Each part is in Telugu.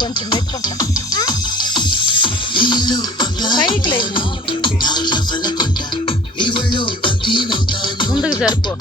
కొంచెం పెట్టుకుంటా పైకి లేదు ముందుకు జరుపు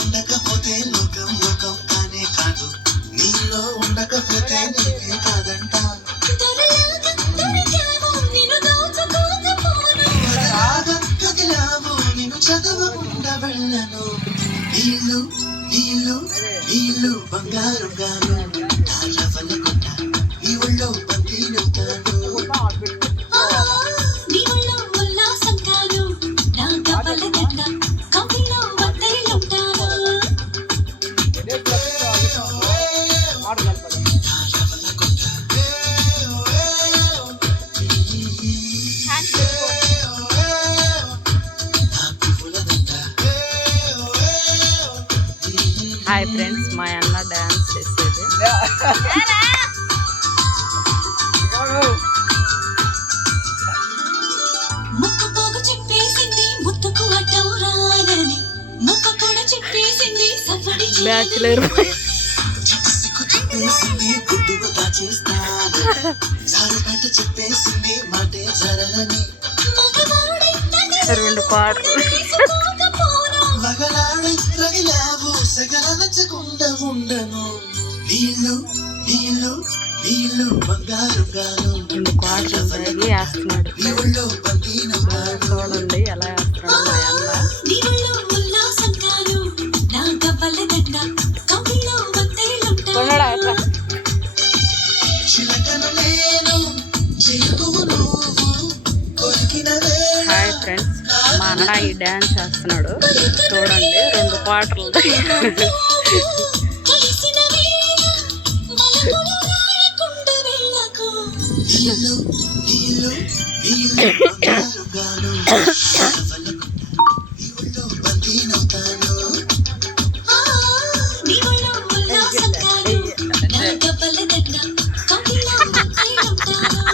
ఉండకపోతే లోకం లోకం కానే కాదు నీలో ఉండకపోతే నీకే కాదంట కదిలావు నిన్ను చదవకుండా వెళ్ళను నీళ్ళు నీళ్ళు నీళ్ళు బంగారు గాను తాళవల కొట్ట నీ ఒళ్ళో బందీ నవ్వుతాను హాయ్ ఫ్రెండ్స్, మా అన్న డాన్స్ చేసేది. బ్యాచులర్ రెండు పాటలు రెండు పాటలు వేస్తున్నాడు. చూడండి ఎలా వేస్తున్నాడు మా అన్న. హాయ్ ఫ్రెండ్స్, మా అన్న ఈ డ్యాన్స్ చేస్తున్నాడు చూడండి. రెండు పాటలు నీళ్ళు నీళ్ళు నీళ్ళు